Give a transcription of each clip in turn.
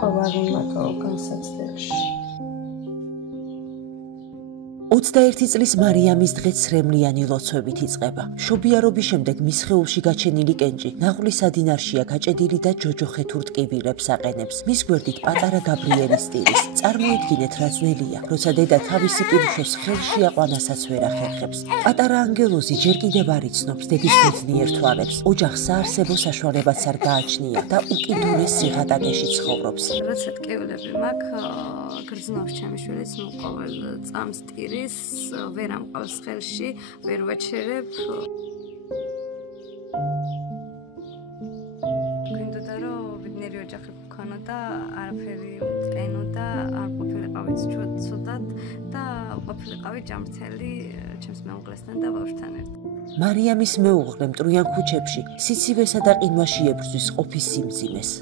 ყოველ იმათო განსაცდელში. 21 წლის მარიამის დღე ცრემლიანი ლოცვებით იწყება. შობიარობის შემდეგ მის სხეულში გაჩენილი კენჭი ნაღლის სადინარშია გაჭედილი და ჯოჯოხეთურ ტკივილებს აყენებს. მის გვერდით პატარა გაბრიელის ტირის. წარმოიდგინეთ რა ძნელია, როცა დედა თავისი პირუშოს ხელში აყვანასაც ვერ ახერხებს. პატარა ანგელოზი ჯერ კიდევ არ იცნობს დედის ბედნიერ თვალებს. ოჯახს საარსებო საშუალებაც არ გააჩნია და უკიდურეს სიღატაკეში ცხოვრობს. როცა ტკივილები მაქვს, გრძნობს ჩემი შვილიც, ყოველ წამს ტირი ვერ ამყავს ხელში, ვერ ვაჩერებ. გვინდოდა რომ ბედნიერი ოჯახი გქონოდა, არაფერი მტკნოდა, არ ყოფილიყავით ცუდად და ყოფილიყავით ჯანმრთელი ჩემს მეუღლესთან და ბავშვთან ერთად. მარიამის მეუღლე მტრიან ქუჩებში სიცივესა და ყინვაში ებრძვის ყოფის სიმძიმეს.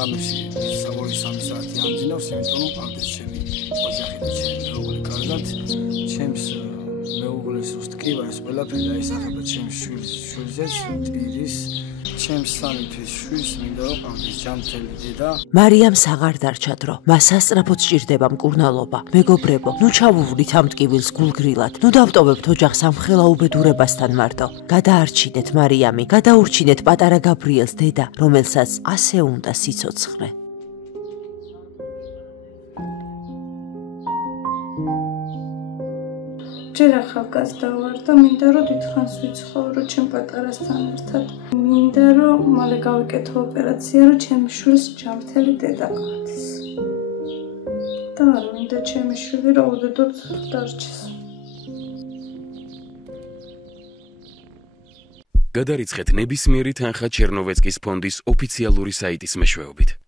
ღამეში 3-3 საათი ამძინავს, იმიტომ რომ ყავდეს ჩემი ოჯახი და ჩემი მეუღლე კარგად. ჩემს მეუღლეს უსტკივა ეს ყველაფერი აისახება ჩემს შვილზეც, ტირის, ჩემს სამი თვის შვილს მინდა რომ ყავდეს ჯანმრთელი დედა. მარიამს აღარ დარჩა დრო. მას სასწრაფოდ სჭირდება მკურნალობა. მეგობრებო, ნუ ჩავუვლით ამ ტკივილს გულგრილად. ნუ დავტოვებთ ოჯახს ამ ხელა უბედურებასთან მარტო. გადაარჩინეთ მარიამი, გადაურჩინეთ პატარა გაბრიელს დედა, რომელსაც ასე უნდა სიცოცხლე. ჯერ ახალგაზრდა ვარ და მინდა რომ დიდხანს ვიცხოვრო ჩემ პატარასთან ერთად. მინდა რომ მალე გავიკეთო ოპერაცია, რომ ჩემი შვილს ჯანმრთელი დედა გქონდეს. და არ მინდა ჩემი შვილი რაოდენობით დარჩეს. გადარიცხეთ ნებისმიერი თანხა ჩერნოვეცკის ფონდის ოფიციალური საიტის მეშვეობით.